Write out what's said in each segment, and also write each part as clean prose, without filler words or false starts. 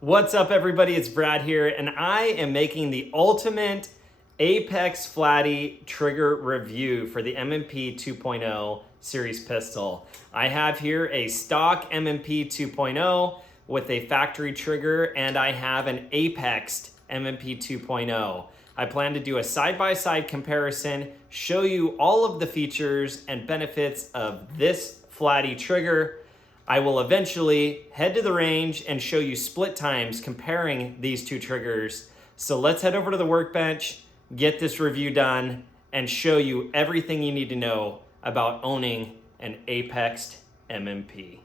What's up, everybody? It's Brad here, and I am making the ultimate Apex Flatty trigger review for the M&P 2.0 series pistol. I have here a stock M&P 2.0 with a factory trigger, and I have an Apex M&P 2.0. I plan to do a side-by-side comparison, show you all of the features and benefits of this Flatty trigger. I will eventually head to the range and show you split times comparing these two triggers. So let's head over to the workbench, get this review done, and show you everything you need to know about owning an Apex M&P.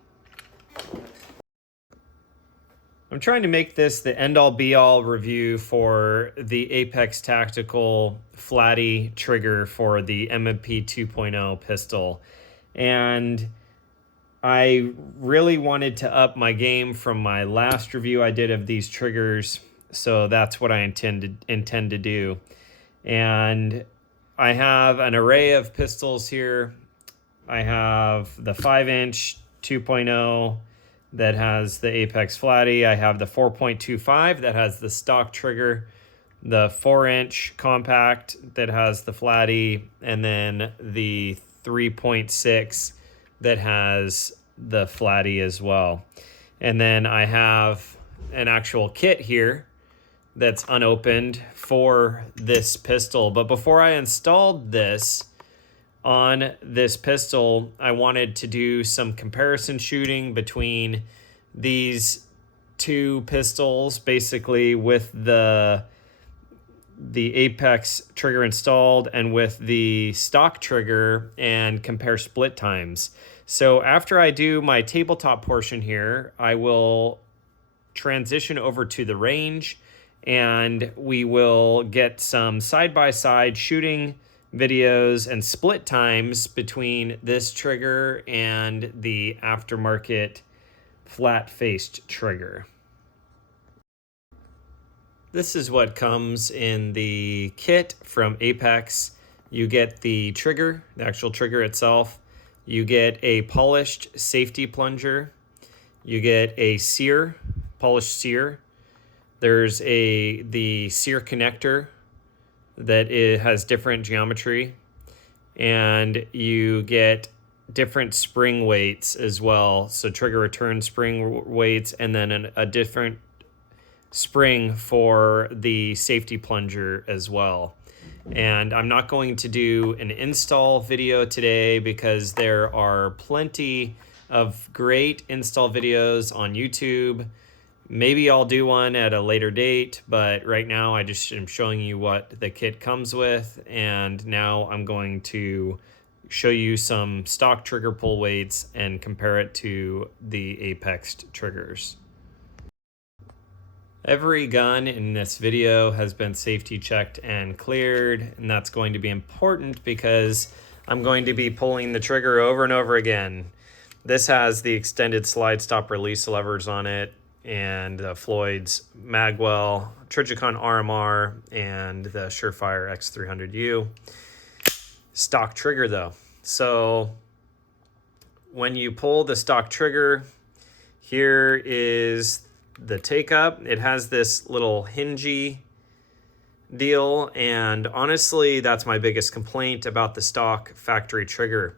I'm trying to make this the end-all be-all review for the Apex Tactical Flatty trigger for the M&P 2.0 pistol. And I really wanted to up my game from my last review I did of these triggers, so that's what I intend to do. And I have an array of pistols here. I have the 5-inch 2.0 that has the Apex Flatty. I have the 4.25 that has the stock trigger, the 4-inch compact that has the Flatty, and then the 3.6 that has the Flatty as well. And then I have an actual kit here that's unopened for this pistol. But before I installed this on this pistol, I wanted to do some comparison shooting between these two pistols, basically with the Apex trigger installed and with the stock trigger, and compare split times. So after I do my tabletop portion here, I will transition over to the range and we will get some side-by-side shooting videos and split times between this trigger and the aftermarket flat-faced trigger. This is what comes in the kit from Apex. You get the trigger, the actual trigger itself. You get a polished safety plunger. You get a sear, polished sear. There's the sear connector that has different geometry. And you get different spring weights as well. So trigger return spring weights, and then a different spring for the safety plunger as well. And I'm not going to do an install video today because there are plenty of great install videos on YouTube. Maybe I'll do one at a later date, but right now I just am showing you what the kit comes with. And now I'm going to show you some stock trigger pull weights and compare it to the Apex triggers. Every gun in this video has been safety checked and cleared, and that's going to be important because I'm going to be pulling the trigger over and over again. This has the extended slide stop release levers on it, and Floyd's Magwell, Trijicon RMR, and the Surefire X300U. Stock trigger though. So when you pull the stock trigger, here is the take up. It has this little hingey deal, and honestly that's my biggest complaint about the stock factory trigger.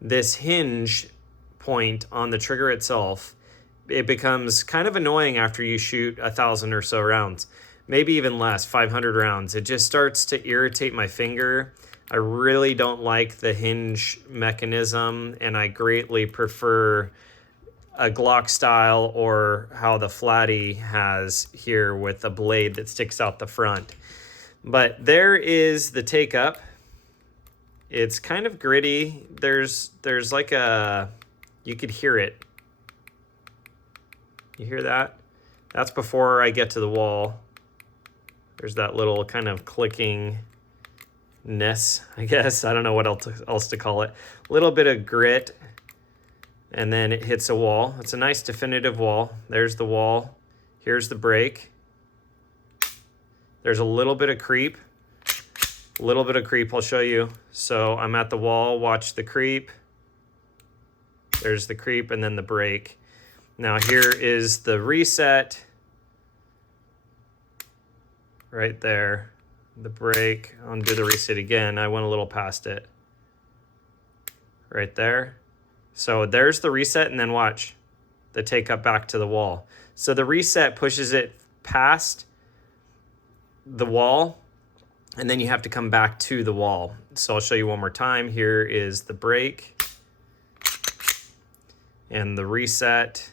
This hinge point on the trigger itself, it becomes kind of annoying after you shoot 1,000 or so rounds, maybe even less, 500 rounds. It just starts to irritate my finger. I really don't like the hinge mechanism, and I greatly prefer a Glock style, or how the Flatty has here with a blade that sticks out the front. But there is the take up. It's kind of gritty. There's like you could hear it. You hear that? That's before I get to the wall. There's that little kind of clicking ness, I guess. I don't know what else to call it. A little bit of grit. And then it hits a wall. It's a nice definitive wall. There's the wall. Here's the break. There's a little bit of creep. I'll show you. So I'm at the wall, watch the creep. There's the creep and then the break. Now here is the reset. right there. The brake, I'll do the reset again. I went a little past it. Right there. So there's the reset, and then watch the take up back to the wall. So the reset pushes it past the wall, and then you have to come back to the wall. So I'll show you one more time. Here is the brake and the reset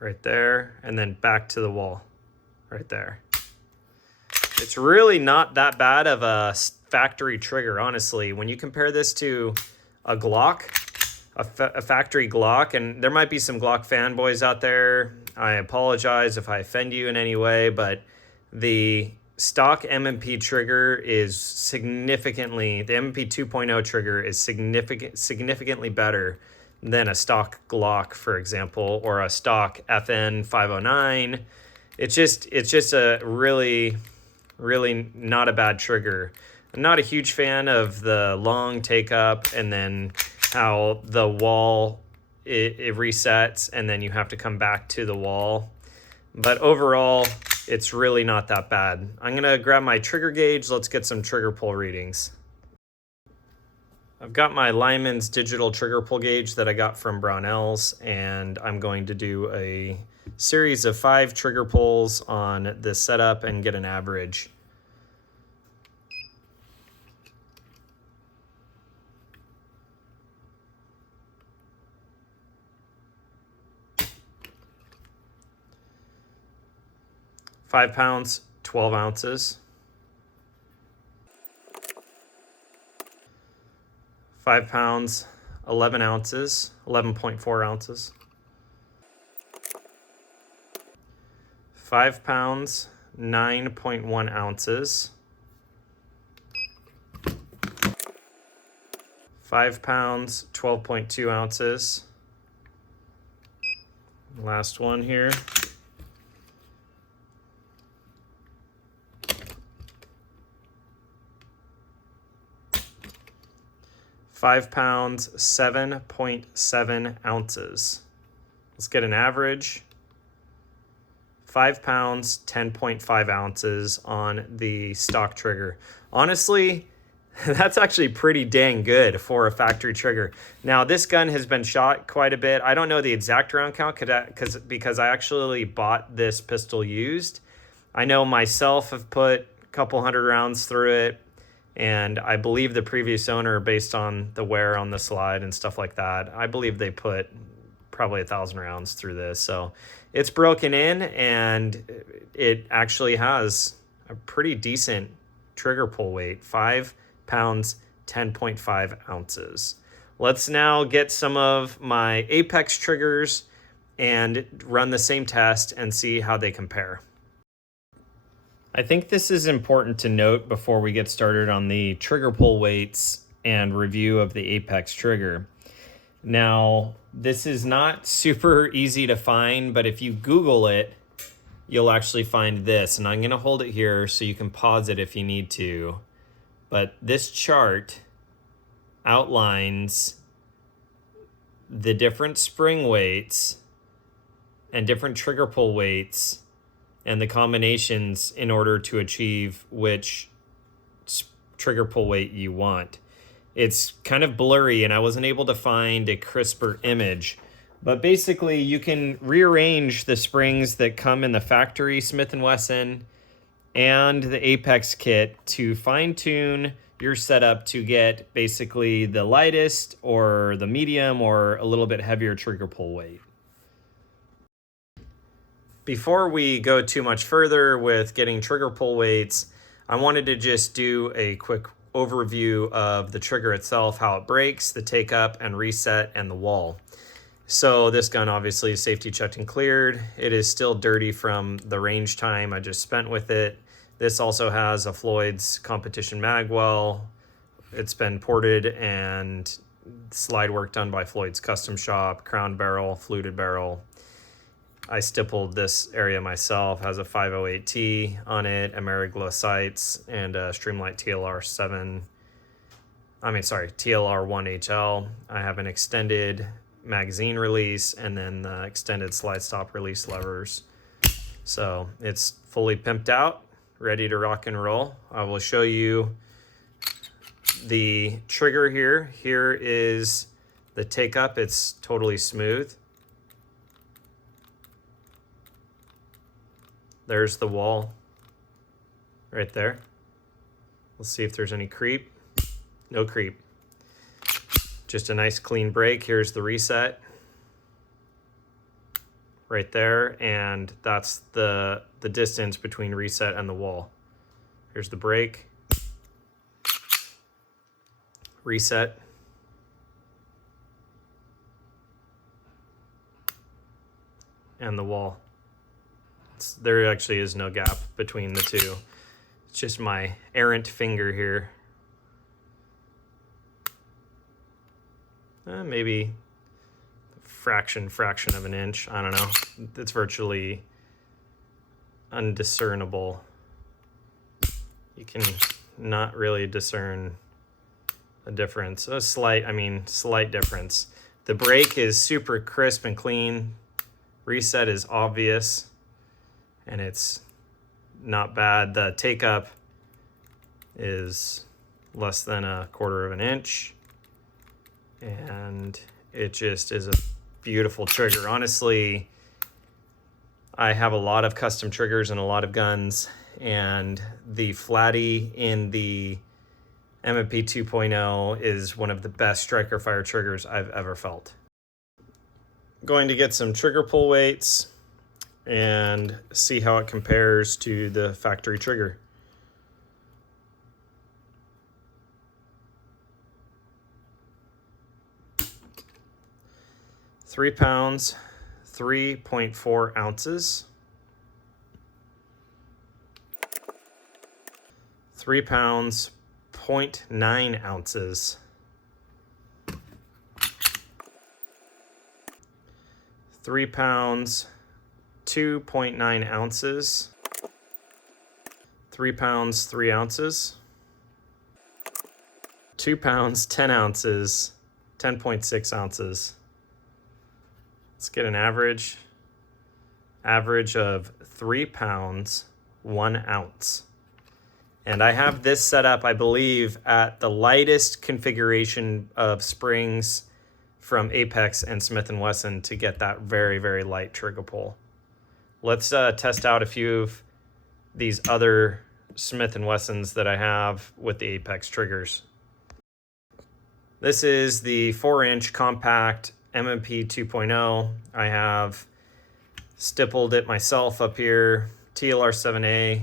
right there, and then back to the wall right there. It's really not that bad of a factory trigger, honestly. When you compare this to a Glock, a factory Glock, and there might be some Glock fanboys out there. I apologize if I offend you in any way, but the stock M&P trigger is significantly, the M&P 2.0 trigger is significantly better than a stock Glock, for example, or a stock FN 509. It's just a really not a bad trigger. I'm not a huge fan of the long take up and then how the wall it resets and then you have to come back to the wall. But overall, it's really not that bad. I'm gonna grab my trigger gauge. Let's get some trigger pull readings. I've got my Lyman's digital trigger pull gauge that I got from Brownells, and I'm going to do a series of 5 trigger pulls on this setup and get an average. £5 pounds, 12 ounces. 5 pounds, 11 ounces, 11.4 ounces. 5 pounds, 9.1 ounces. 5 pounds, 12.2 ounces. Last one here. 5 pounds, 7.7 ounces. Let's get an average. 5 pounds, 10.5 ounces on the stock trigger. Honestly, that's actually pretty dang good for a factory trigger. Now, this gun has been shot quite a bit. I don't know the exact round count because I actually bought this pistol used. I know myself have put a couple hundred rounds through it. And I believe the previous owner, based on the wear on the slide and stuff like that, I believe they put probably 1,000 rounds through this. So it's broken in, and it actually has a pretty decent trigger pull weight, 5 pounds, 10.5 ounces. Let's now get some of my Apex triggers and run the same test and see how they compare. I think this is important to note before we get started on the trigger pull weights and review of the Apex trigger. Now, this is not super easy to find, but if you Google it, you'll actually find this. And I'm going to hold it here so you can pause it if you need to. But this chart outlines the different spring weights and different trigger pull weights and the combinations in order to achieve which trigger pull weight you want. It's kind of blurry and I wasn't able to find a crisper image, but basically you can rearrange the springs that come in the factory Smith and Wesson and the Apex kit to fine tune your setup to get basically the lightest or the medium or a little bit heavier trigger pull weight. Before we go too much further with getting trigger pull weights, I wanted to just do a quick overview of the trigger itself, how it breaks, the take up and reset, and the wall. So this gun obviously is safety checked and cleared. It is still dirty from the range time I just spent with it. This also has a Floyd's competition magwell. It's been ported and slide work done by Floyd's custom shop, crown barrel, fluted barrel. I stippled this area myself, has a 508T on it, Amerigla sights, and a Streamlight TLR1HL. I have an extended magazine release and then the extended slide stop release levers. So it's fully pimped out, ready to rock and roll. I will show you the trigger here. Here is the take up. It's totally smooth. There's the wall right there. Let's see if there's any creep. No creep. Just a nice clean break. Here's the reset right there, and that's the distance between reset and the wall. Here's the break. Reset. And the wall. There actually is no gap between the two. It's just my errant finger here. Maybe fraction of an inch. I don't know. It's virtually undiscernible. You can not really discern a difference. A slight difference. The break is super crisp and clean. Reset is obvious, and it's not bad. The take up is less than 1/4 of an inch, and it just is a beautiful trigger. Honestly, I have a lot of custom triggers and a lot of guns, and the Flatty in the M&P 2.0 is one of the best striker fire triggers I've ever felt. Going to get some trigger pull weights and see how it compares to the factory trigger. £3 pounds, 3.4 ounces. 3 pounds, 0.9 ounces. 3 pounds, 2.9 ounces. 3 pounds, 3 ounces. 2 pounds, 10 ounces, 10.6 ounces. Let's get an average. Average of 3 pounds, 1 ounce. And I have this set up, I believe, at the lightest configuration of springs from Apex and Smith and Wesson to get that very, very light trigger pull. Let's test out a few of these other Smith and Wessons that I have with the Apex triggers. This is the 4-inch compact M&P 2.0. I have stippled it myself up here. TLR7A,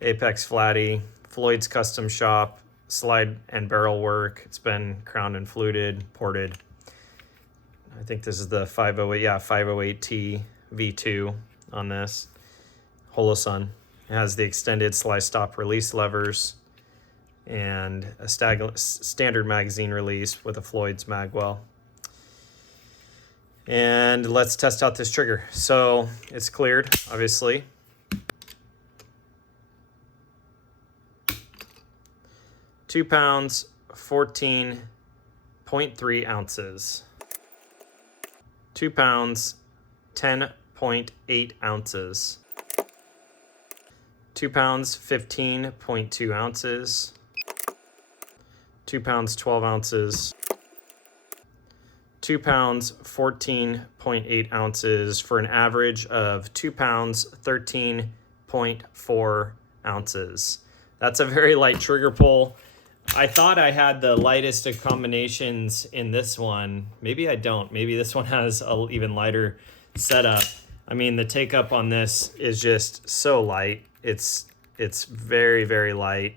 Apex Flatty, Floyd's Custom Shop, slide and barrel work. It's been crowned and fluted, ported. I think this is the 508T V2 on this. Holosun. It has the extended slide stop release levers and a standard magazine release with a Floyd's magwell. And let's test out this trigger. So it's cleared, obviously. £2 pounds, 14.3 ounces. 2 pounds, 10.8 ounces. 2 pounds, 15.2 ounces. 2 pounds, 12 ounces. 2 pounds, 14.8 ounces for an average of 2 pounds, 13.4 ounces. That's a very light trigger pull. I thought I had the lightest of combinations in this one. Maybe I don't. Maybe this one has an even lighter setup. I mean, the take up on this is just so light. It's very, very light.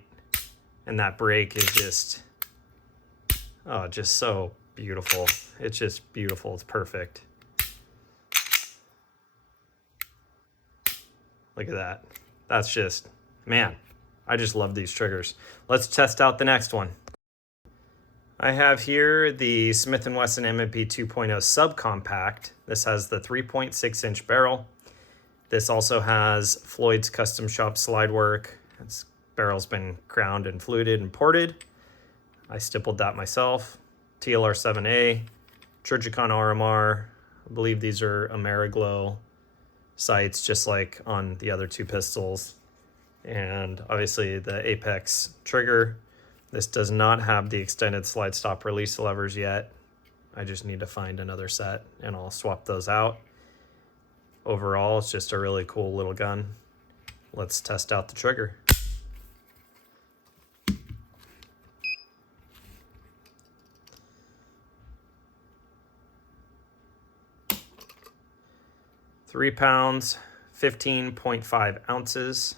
And that break is just so beautiful. It's just beautiful. It's perfect. Look at that. That's just, man, I just love these triggers. Let's test out the next one. I have here the Smith and Wesson M&P 2.0 subcompact. This has the 3.6-inch barrel. This also has Floyd's Custom Shop slide work. This barrel's been crowned and fluted and ported. I stippled that myself. TLR7A, Trigicon RMR. I believe these are Ameriglow sights just like on the other two pistols. And obviously the Apex trigger. This does not have the extended slide stop release levers yet. I just need to find another set and I'll swap those out. Overall, it's just a really cool little gun. Let's test out the trigger. Three pounds, 15.5 ounces.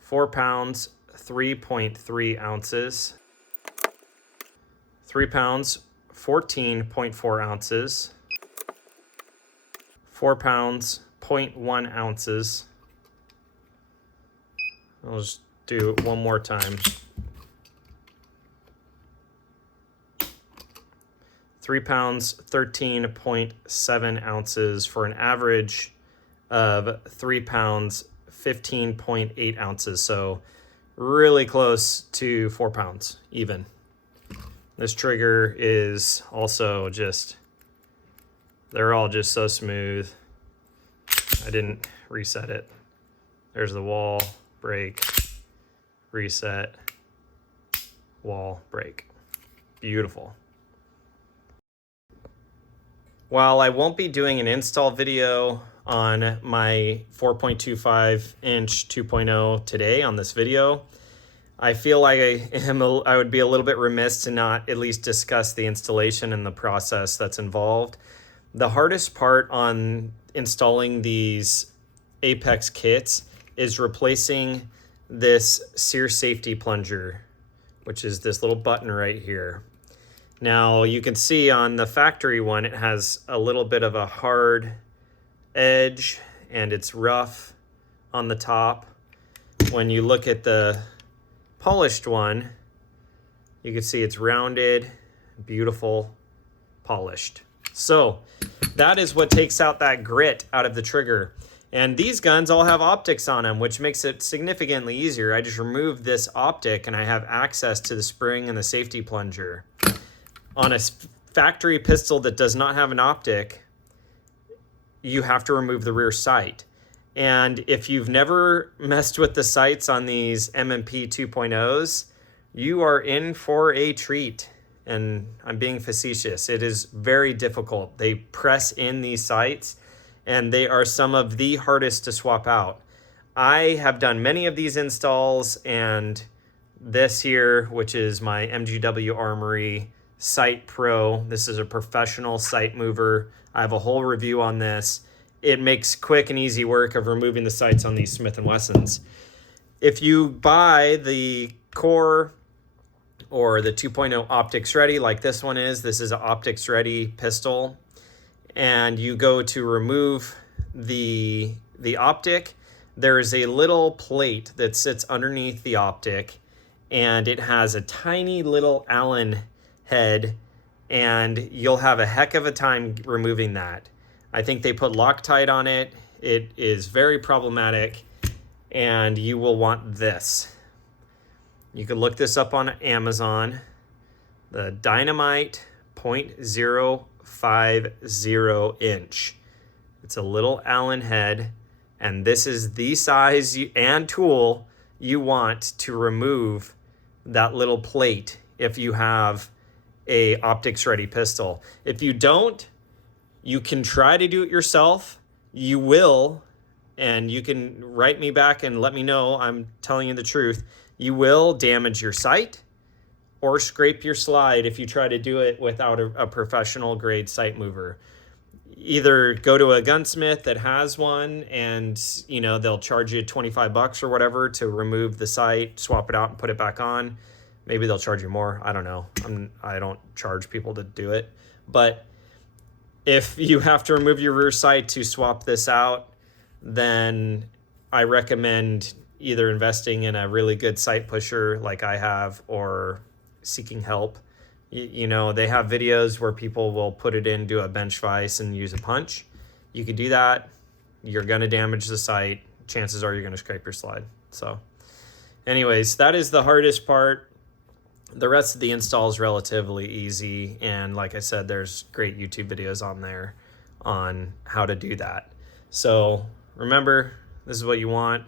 4 pounds, 3.3 ounces. 3 pounds, 14.4 ounces. 4 pounds, 0.1 ounces. I'll just do it one more time. 3 pounds, 13.7 ounces for an average of 3 pounds, 15.8 ounces. So really close to 4 pounds even. This trigger is also just, they're all just so smooth. I didn't reset it. There's the wall, break, reset, wall, break. Beautiful. While I won't be doing an install video on my 4.25 inch 2.0 today on this video, I feel like I would be a little bit remiss to not at least discuss the installation and the process that's involved. The hardest part on installing these Apex kits is replacing this sear safety plunger, which is this little button right here. Now you can see on the factory one, it has a little bit of a hard edge and it's rough on the top. When you look at the polished one, you can see it's rounded, beautiful, polished. So that is what takes out that grit out of the trigger. And these guns all have optics on them, which makes it significantly easier. I just remove this optic and I have access to the spring and the safety plunger. On a factory pistol that does not have an optic, you have to remove the rear sight. And if you've never messed with the sights on these M&P 2.0s, you are in for a treat. And I'm being facetious. It is very difficult. They press in these sights and they are some of the hardest to swap out. I have done many of these installs, and this here, which is my MGW Armory Sight Pro. This is a professional sight mover. I have a whole review on this. It makes quick and easy work of removing the sights on these Smith and Wessons. If you buy the core or the 2.0 optics ready, like this one is, this is an optics ready pistol, and you go to remove the optic, there is a little plate that sits underneath the optic, and it has a tiny little Allen head, and you'll have a heck of a time removing that. I think they put Loctite on it. It is very problematic, and you will want this. You can look this up on Amazon. The Dynamite 0.050 inch. It's a little Allen head, and this is the size and tool you want to remove that little plate if you have a optics ready pistol. If you don't, you can try to do it yourself. You will, and you can write me back and let me know I'm telling you the truth. You will damage your sight or scrape your slide if you try to do it without a professional grade sight mover. Either go to a gunsmith that has one and they'll charge you $25 or whatever to remove the sight, swap it out and put it back on. Maybe they'll charge you more. I don't know. I don't charge people to do it. But if you have to remove your rear sight to swap this out, then I recommend either investing in a really good sight pusher like I have or seeking help. They have videos where people will put it in, do a bench vise and use a punch. You could do that. You're going to damage the sight. Chances are you're going to scrape your slide. So anyways, that is the hardest part. The rest of the install is relatively easy. And like I said, there's great YouTube videos on there on how to do that. So remember, this is what you want.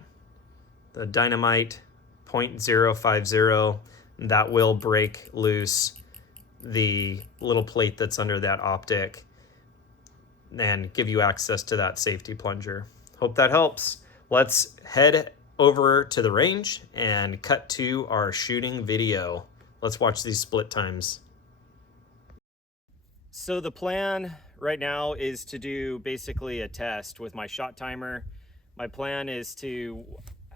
The dynamite 0.050, that will break loose the little plate that's under that optic and give you access to that safety plunger. Hope that helps. Let's head over to the range and cut to our shooting video. Let's watch these split times. So the plan right now is to do basically a test with my shot timer. My plan is to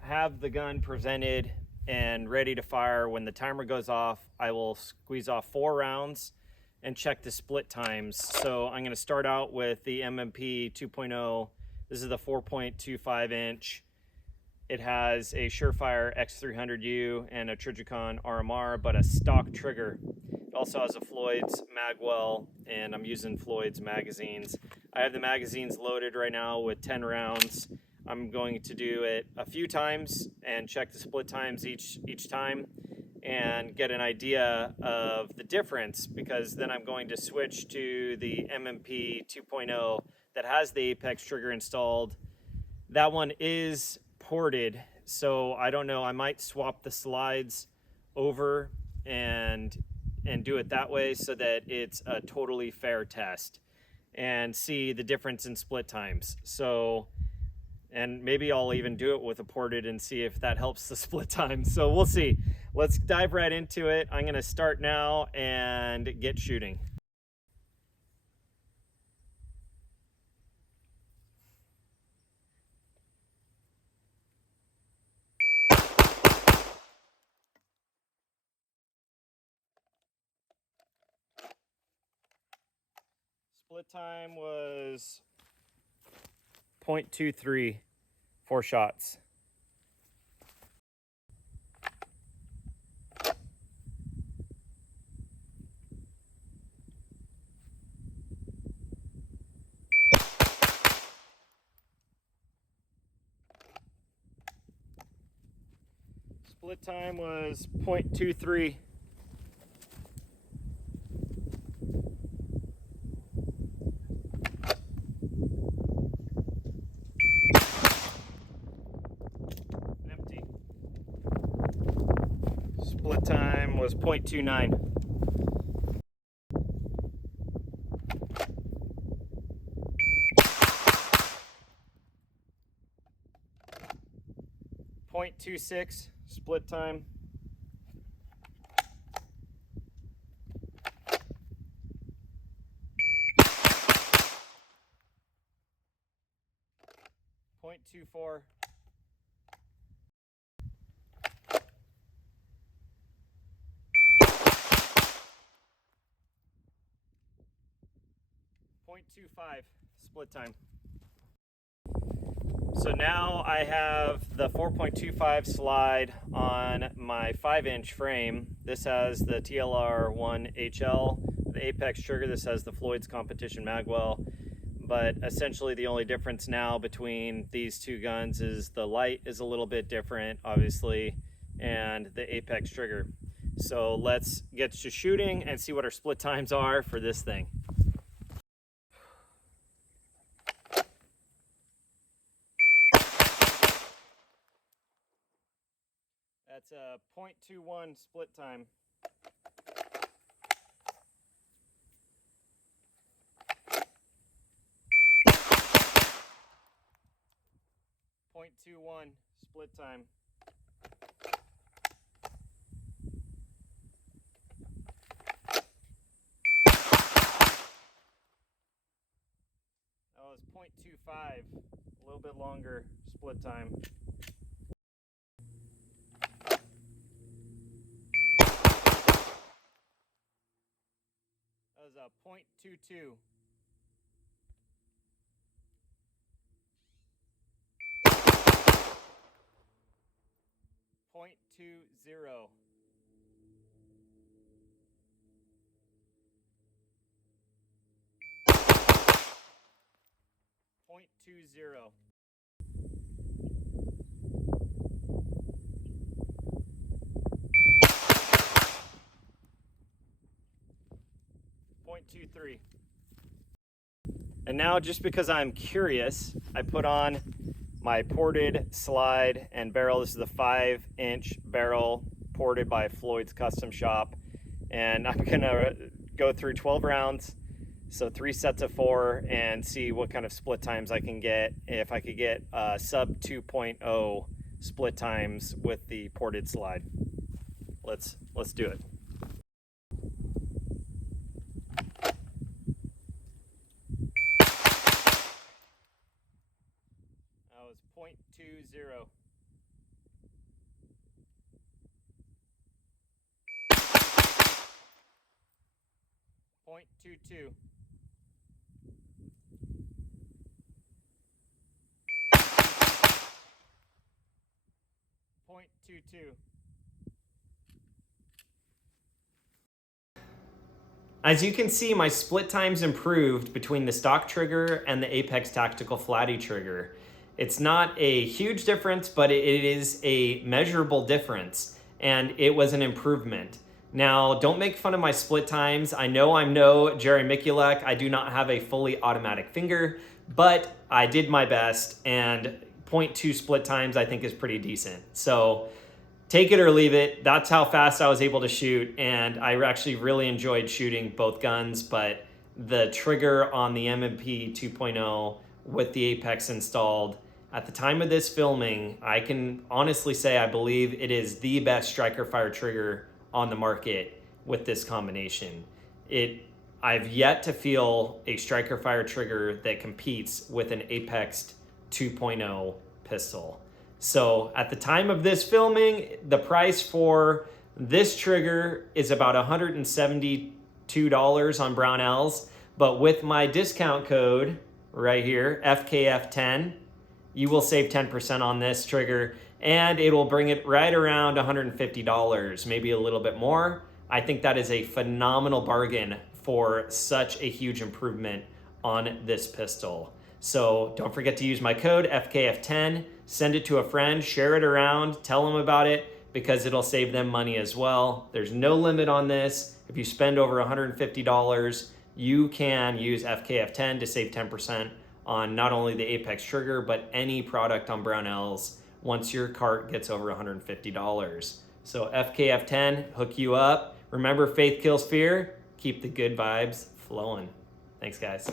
have the gun presented and ready to fire. When the timer goes off, I will squeeze off 4 rounds and check the split times. So I'm going to start out with the M&P 2.0. This is the 4.25 inch. It has a Surefire X300U and a Trijicon RMR, but a stock trigger. It also has a Floyd's magwell, and I'm using Floyd's magazines. I have the magazines loaded right now with 10 rounds. I'm going to do it a few times and check the split times each time and get an idea of the difference, because then I'm going to switch to the M&P 2.0 that has the Apex trigger installed. That one is ported, so I don't know, I might swap the slides over and do it that way so that it's a totally fair test and see the difference in split times. So, and maybe I'll even do it with a ported and see if that helps the split time. So we'll see. Let's dive right into it. I'm going to start now and get shooting. Split time was 0.23, 4 shots. Split time was 0.23. Empty. Split time was 0.29. .26 split time. .24. .25 split time. So now I have the 4.25 slide on my 5-inch frame. This has the TLR1HL, the Apex trigger. This has the Floyd's competition magwell. But essentially the only difference now between these two guns is the light is a little bit different, obviously, and the Apex trigger. So let's get to shooting and see what our split times are for this thing. That's a 0.21 split time. .21 split time. That was 0.25, a little bit longer split time. That was a 0.22. .20. 0.20. 0.23. And now, just because I'm curious, I put on my ported slide and barrel. This is a 5-inch barrel ported by Floyd's Custom Shop. And I'm gonna go through 12 rounds, so 3 sets of 4, and see what kind of split times I can get. If I could get sub 2.0 split times with the ported slide. Let's do it. That was 0.20. 0.22. 0.22. As you can see, my split times improved between the stock trigger and the Apex Tactical Flatty trigger. It's not a huge difference, but it is a measurable difference, and it was an improvement. Now, don't make fun of my split times. I know I'm no Jerry Mikulek. I do not have a fully automatic finger, but I did my best, and 0.2 split times I think is pretty decent. So take it or leave it. That's how fast I was able to shoot, and I actually really enjoyed shooting both guns, but the trigger on the M&P 2.0 with the Apex installed, at the time of this filming, I can honestly say I believe it is the best striker fire trigger on the market with this combination. I've yet to feel a striker fire trigger that competes with an Apex 2.0 pistol. So at the time of this filming, the price for this trigger is about $172 on Brownells, but with my discount code right here, FKF10, you will save 10% on this trigger, and it will bring it right around $150, maybe a little bit more. I think that is a phenomenal bargain for such a huge improvement on this pistol. So don't forget to use my code FKF10, send it to a friend, share it around, tell them about it, because it'll save them money as well. There's no limit on this. If you spend over $150, you can use FKF10 to save 10% on not only the Apex trigger, but any product on Brownells once your cart gets over $150. So FKF10, hook you up. Remember, faith kills fear. Keep the good vibes flowing. Thanks, guys.